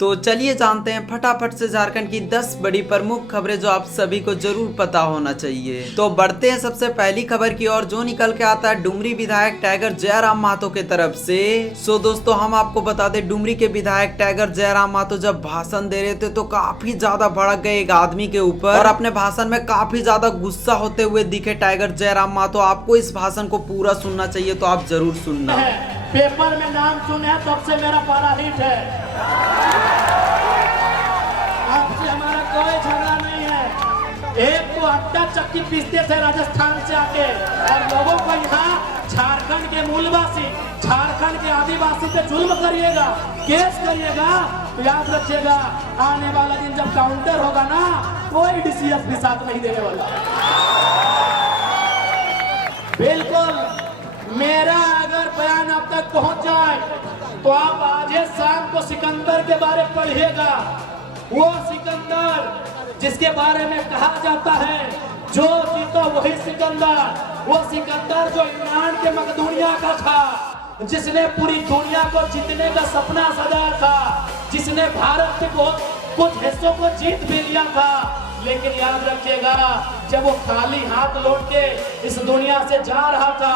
तो चलिए जानते हैं फटाफट से झारखंड की 10 बड़ी प्रमुख खबरें जो आप सभी को जरूर पता होना चाहिए। तो बढ़ते हैं सबसे पहली खबर की ओर, जो निकल के आता है डुमरी विधायक टाइगर जयराम महतो के तरफ से। सो दोस्तों हम आपको बता दें, डुमरी के विधायक टाइगर जयराम महतो जब भाषण दे रहे थे तो काफी ज्यादा भड़क गए एक आदमी के ऊपर और अपने भाषण में काफी ज्यादा गुस्सा होते हुए दिखे टाइगर जयराम महतो। आपको इस भाषण को पूरा सुनना चाहिए, तो आप जरूर सुनना। पेपर में नाम सुने तब से मेरा पारा हिट है। आपसे हमारा कोई झगड़ा नहीं है। एक तो आटा चक्की पीसते थे राजस्थान से आके और लोगों को यहाँ झारखंड के मूलवासी, झारखंड के आदिवासी पे जुल्म करिएगा, केस करिएगा, तो याद रखिएगा आने वाला दिन जब काउंटर होगा ना, कोई डीसीएस भी साथ नहीं देने वाला। बिल्कुल मेरा अगर बयान अब तक पहुंच जाए तो आप आज शाम को सिकंदर के बारे में पढ़िएगा। वो सिकंदर जिसके बारे में कहा जाता है जो जीतो वही सिकंदर, वो सिकंदर जो ईरान के मकदूनिया का था, जिसने पूरी दुनिया को जीतने का सपना सजाया था, जिसने भारत के कुछ हिस्सों को जीत भी लिया था। लेकिन याद रखिएगा जब वो खाली हाथ लौट के इस दुनिया से जा रहा था,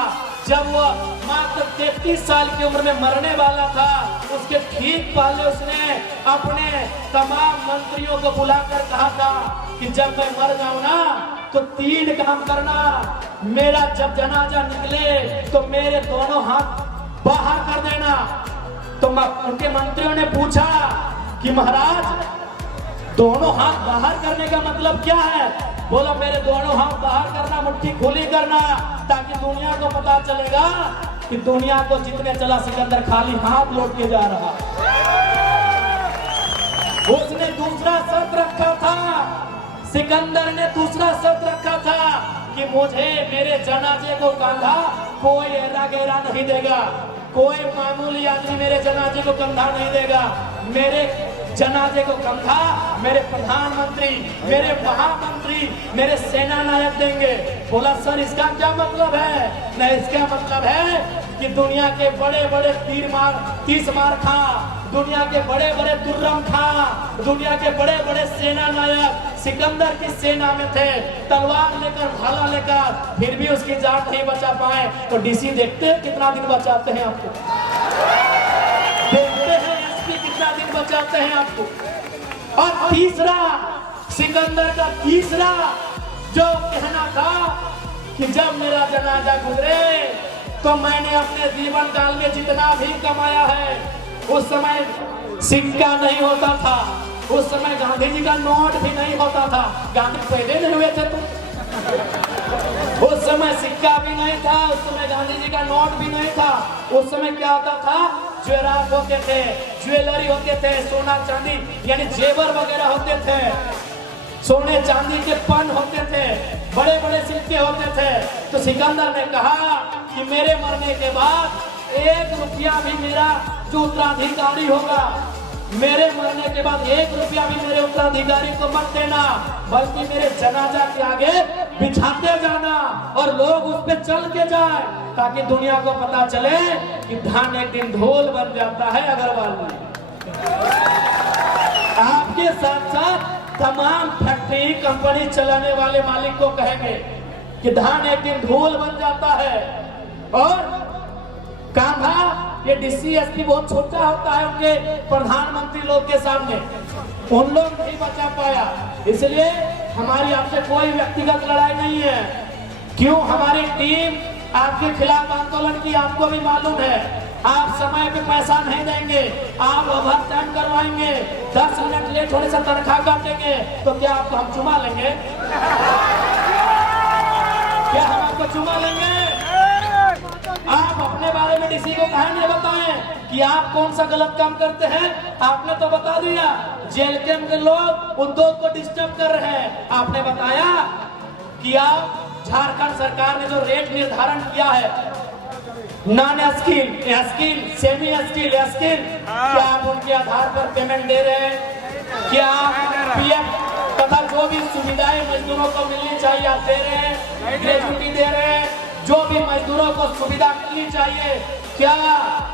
जब वो मात्र 33 साल की उम्र में मरने वाला था, उसके ठीक पहले उसने अपने तमाम मंत्रियों को बुलाकर कहा था कि जब मैं मर जाऊं ना तो 3 काम करना। मेरा जब जनाजा निकले तो मेरे दोनों हाथ बाहर कर देना। तो उनके मंत्रियों ने पूछा कि महाराज दोनों हाथ बाहर करने का मतलब क्या है? बोला मेरे दोनों हाथ बाहर करना, मुट्ठी खुली करना, ताकि दुनिया को पता चलेगा कि दुनिया को जीतने चला सिकंदर खाली हाथ लौट के जा रहा। उसने दूसरा शर्त रखा था, सिकंदर ने दूसरा शर्त रखा था कि मुझे मेरे जनाजे को कंधा कोई एरा गेरा नहीं देगा, कोई मामूली आदमी मेरे जनाजे को कंधा नहीं देगा। मेरे जनाजे को कंधा मेरे प्रधानमंत्री, मेरे महामंत्री, मेरे सेना नायक देंगे। बोला सर इसका क्या मतलब है? नहीं, इसका मतलब है कि दुनिया के बड़े बड़े तीस मार खा, दुनिया के बड़े बड़े दुर्रम खा, दुनिया के बड़े बड़े सेना नायक सिकंदर की सेना में थे, तलवार लेकर भाला लेकर, फिर भी उसकी जान नहीं बचा पाए। तो डीसी देखते हैं कितना दिन बचाते हैं आपको, देखते हैं एसपी कितना दिन बचाते हैं आपको। और तीसरा, सिकंदर का तीसरा जो कहना था कि जब मेरा जनाजा गुजरे तो मैंने अपने जीवन काल में जितना भी कमाया है, उस समय सिक्का नहीं होता था, उस समय गांधी जी का नोट भी नहीं होता था। गांधी पैदा नहीं हुए थे तुम, उस समय सिक्का भी नहीं था, उस समय गांधी जी का नोट भी नहीं था। उस समय क्या होता था? ज्वेरात होते थे, ज्वेलरी होते थे, सोना चांदी यानी जेवर वगैरह होते थे, सोने चांदी के पन होते थे, बड़े बड़े सिक्के होते थे। तो सिकंदर ने कहा कि मेरे मरने के बाद 1 रुपया भी मेरा जो उत्तराधिकारी होगा, मेरे मरने के बाद 1 रुपया भी मेरे उत्तराधिकारी को मत देना, बल्कि मेरे जनाजा के आगे बिछाते जाना और लोग उस पे चल के जाए, ताकि दुनिया को पता चले कि धान एक दिन ढोल बन जाता है अग्रवाल में। आपके साथ साथ तमाम फैक्ट्री कंपनी चलाने वाले मालिक को कहेंगे कि धान एक दिन ढोल बन जाता है। और कांधा ये डीसी एसपी बहुत छोटा होता है उनके प्रधानमंत्री लोग के सामने, उन लोग नहीं बचा पाया। इसलिए हमारी आपसे कोई व्यक्तिगत लड़ाई नहीं है। क्यों हमारी टीम आपके खिलाफ आंदोलन की, आपको भी मालूम है। आप समय पे पैसा नहीं देंगे, आप ओवर टाइम करवाएंगे, 10 मिनट लेट होने से तनख्वाह काटेंगे, तो क्या आपको हम चुमा लेंगे? क्या हम आपको चुमा लेंगे? आप अपने बारे में डीसी को कहा नहीं बताएं कि आप कौन सा गलत काम करते हैं। आपने तो बता दिया जेल के अंदर लोग उद्योग को डिस्टर्ब कर रहे हैं। आपने बताया कि आप झारखंड सरकार ने जो रेट निर्धारण किया है, non skill, skill, semi skill, skill, क्या आप उनके आधार पर पेमेंट दे रहे हैं? क्या आप पीएफ तथा जो भी सुविधाएं मजदूरों को मिलनी चाहिए आप दे रहे हैं? ग्रेजुटी दे रहे हैं? जो भी मजदूरों को सुविधा मिलनी चाहिए, क्या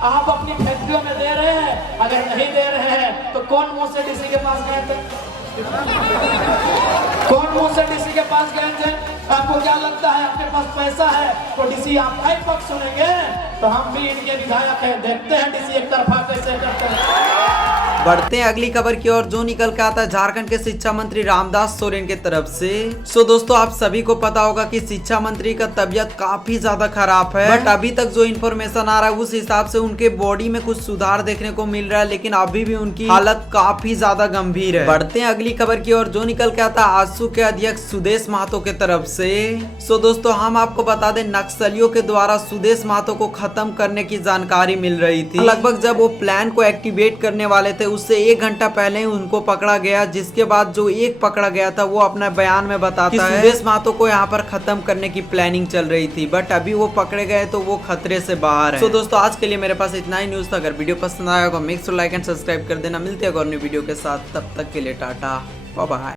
आप अपनी फैक्ट्रियों में दे रहे हैं? अगर नहीं दे रहे हैं तो कौन मुंह से डीसी के पास गए थे? कौन मुंह से डीसी के पास गए थे? आपको क्या लगता है आपके पास पैसा है तो डीसी आपका ही पक्ष सुनेंगे? तो हम भी इनके विधायक हैं, देखते हैं डीसी एक तरफा कैसे करते हैं। बढ़ते हैं अगली खबर की ओर, जो निकल के आता है झारखंड के शिक्षा मंत्री रामदास सोरेन के तरफ से। सो दोस्तों, आप सभी को पता होगा कि शिक्षा मंत्री का तबियत काफी ज्यादा खराब है, बट अभी तक जो इन्फॉर्मेशन आ रहा है उस हिसाब से उनके बॉडी में कुछ सुधार देखने को मिल रहा है, लेकिन अभी भी उनकी हालत काफी ज्यादा गंभीर है। बढ़ते हैं अगली खबर की ओर, जो निकल के आता है आजसू के अध्यक्ष सुदेश महतो के तरफ से। सो दोस्तों, हम आपको बता दें, नक्सलियों के द्वारा सुदेश महतो को खत्म करने की जानकारी मिल रही थी। लगभग जब वो प्लान को एक्टिवेट करने वाले थे उससे 1 घंटा पहले ही उनको पकड़ा गया, जिसके बाद जो एक पकड़ा गया था वो अपने बयान में बताता है सुदेश महतो को यहाँ पर खत्म करने की प्लानिंग चल रही थी, बट अभी वो पकड़े गए तो वो खतरे से बाहर है। तो दोस्तों, आज के लिए मेरे पास इतना ही न्यूज था। अगर वीडियो पसंद आया होगा make sure like and subscribe कर देना। मिलते हैं और नई वीडियो के साथ, तब तक के लिए टाटा बाय बाय।